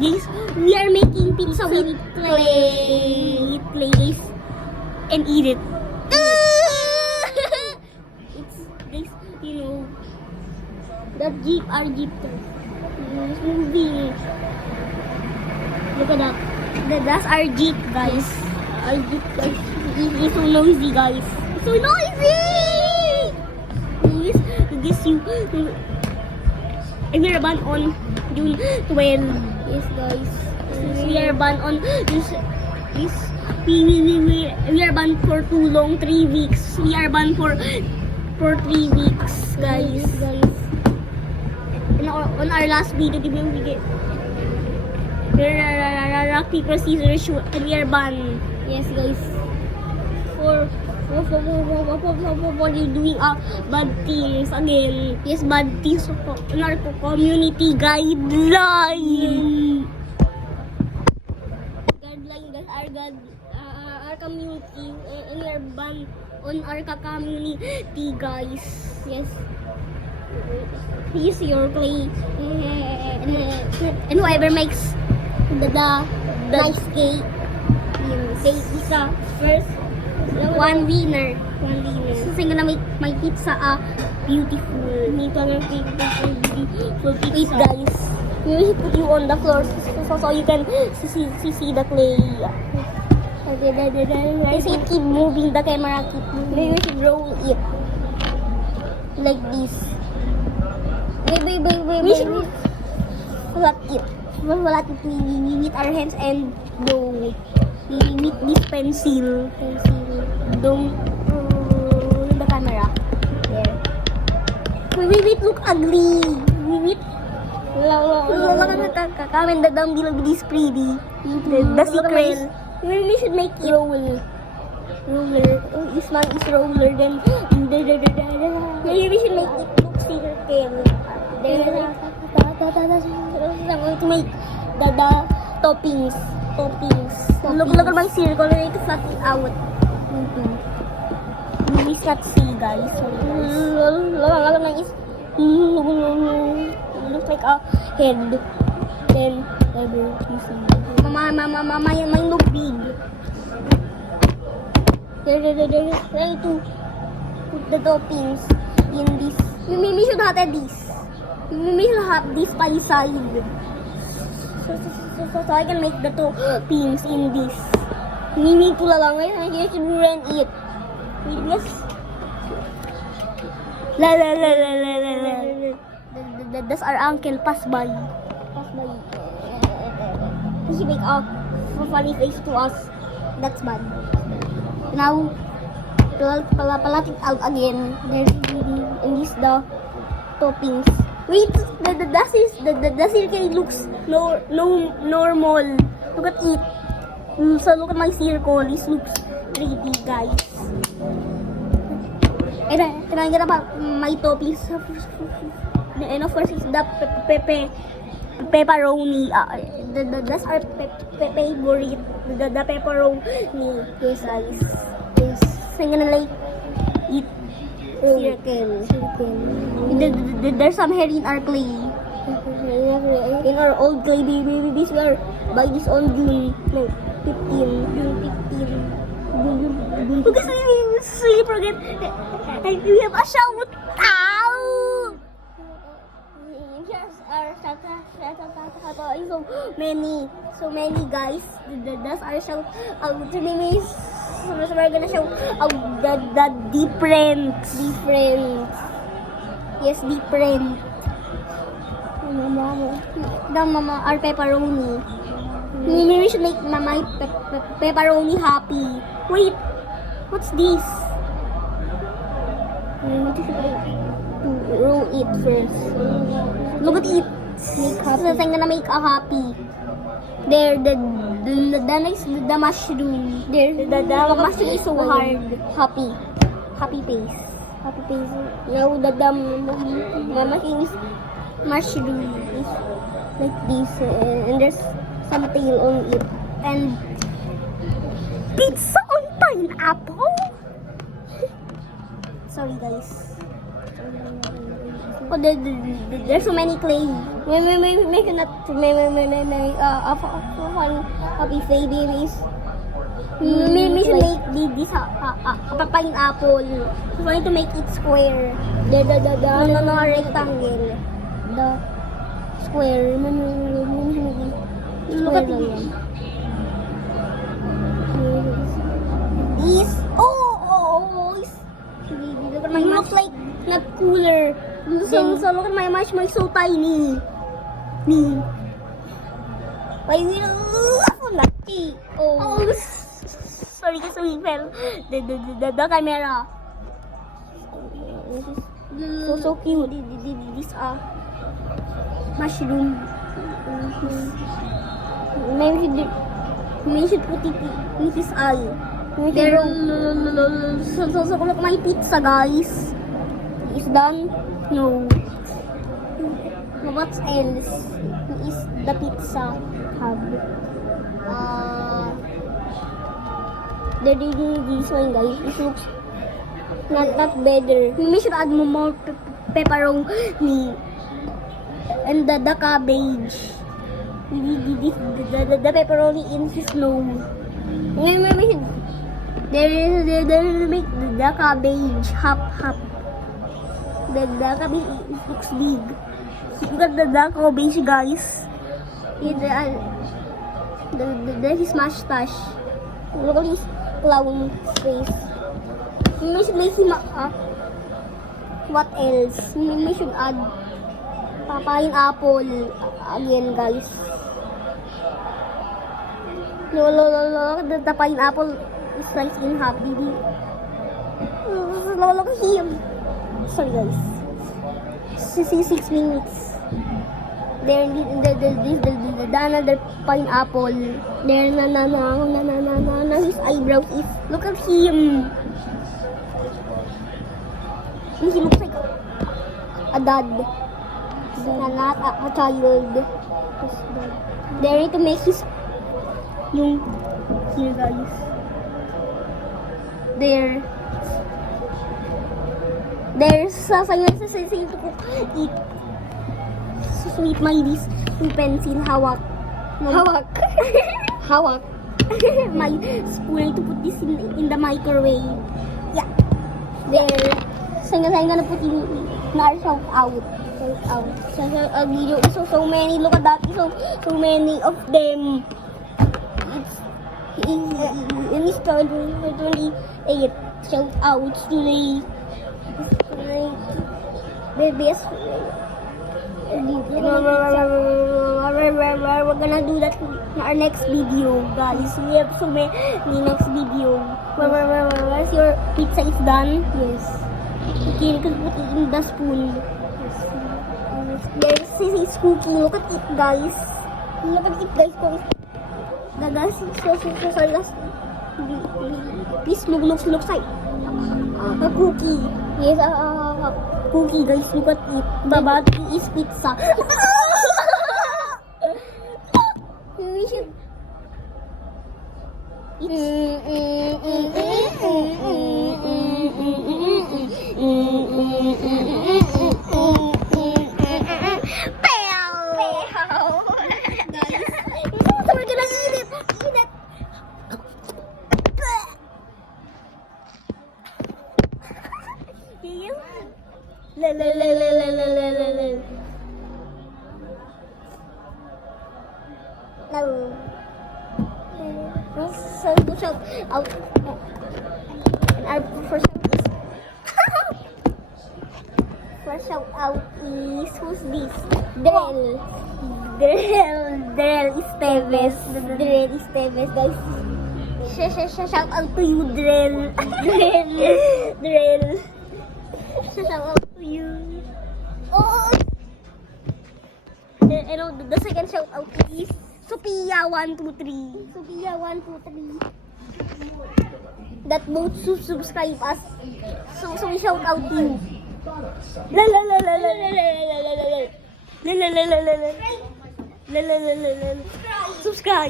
Guys, we are making pizza with clay. With clay, guys. And eat it. It's, guys, you know, that Jeep, our Jeep. It's moving. Look at that. That's our Jeep, guys. Our Jeep, guys. It's so noisy, guys. It's so noisy! Guys, and we are banned on June 12. Yes, guys. We are banned on this. We are banned for too long, 3 weeks. We are banned for 3 weeks, guys. And on our last video, we get rock paper scissors shoot, and we are banned. Yes, guys. For you doing bad things again. Yes, bad things in our community guideline. Guideline, guys, our community, and we are banned on our community, guys. Yes. Use your clay, and whoever makes the nice cake, they isa first. One winner. So I'm gonna make my pizza beautiful. Beautiful pizza. Wait, guys. We will put you on the floor so you can see the clay. I say keep moving the camera. Keep moving. Maybe we should roll it like this. Wait. We should flat it. Flat it with our hands and go. With this pencil. Don't the camera. There. Wait, look ugly. Wait. Comment down below this pretty. The secret. We should make it roller. This one is roller. Then maybe we should make it look circle. Then I'm going to make the toppings. Look at my circle. I need to flat it out. We can't see, guys. Looks like a head. Then you see. Mama, mine look big. Try to put the toppings in this. We should have this. We should have this by side. So I can make the toppings in this. Mimi pula lang ngayon. I should run it. Yes. La. That's our uncle. Pass by. He make a funny face to us. That's bad. Now, palat it out again. And this the toppings. Wait, the circle looks normal. Look at it. So look at my circle. This looks pretty, guys. And I get about my toppings. And of course, it's the pepperoni. That's our favorite. The pepperoni. Yes, guys. Yes. So I'm gonna like eat circle. There's some hair in our clay. In our old clay babies, we are buy this on June 15. Because we forget. We have a shout out. Here's our shout out. So many guys. That's our shout out. So maybe we're gonna show the different. Yes, different. Mama, our pepperoni. Maybe we should make my pepperoni happy. Wait, what's this? To roll it first. Look at it. So I'm gonna make a happy. There, the mushroom. There, the mushroom is so hard. Happy face. Now the mama is mushroom is like this, and there's some tail on it, and pizza on pineapple. Sorry, guys. Oh, there's so many clay. May not happy babies. May should make this a pineapple. So trying to make it square. No, rectangle. The square. Look at this. This. Oh. Look at my looks like not cooler. So look at my match. My so tiny. Why ako lucky? Oh. Sorry kasi we fell. The camera. So cute. This mushroom. Maybe should put it in his eye. There. So look my pizza, guys. Is done? No. What else is the pizza hub? This one, guys. It looks not better. We should add more pepperoni and the cabbage. The pepperoni in his nose. There make the cabbage half. The cabbage looks big. Look at the cabbage, guys. His mustache. Look at his clown face. We should make him what else? We should add pineapple again, guys. Look at the pineapple is sliced in half, baby. Look at him. Sorry, guys. 6 minutes. There another pineapple. There his eyebrows is. Look at him. He looks like a dad. Not a child. They need to make his here, guys. There's saying to cook it. Sweet my this pencil hawak. Hawak. My spoon to put this in the microwave. Yeah. There. Saying gonna put in shout out. Video. So many. Look at that. So many of them. It's 28 shout outs today. The best. We're gonna do that in our next video, guys. We have so many next video. Once your pizza is done, yes, you can put it in the spoon. Yes, this is cooking. Look at it, guys. Look at it, guys. The guys, so this looks like a cookie. Yes, cookie, guys. Look at it. The body is pizza. We should. No. So shout out. And our first shout out is who's this? Drell Esteves. Drell Esteves, guys. Shout out to you, Drell. Drell. Shout out to you. Oh. And the second shout out is Sophia123. Sophia123. That both subscribe us. So we shout out to you. Subscribe.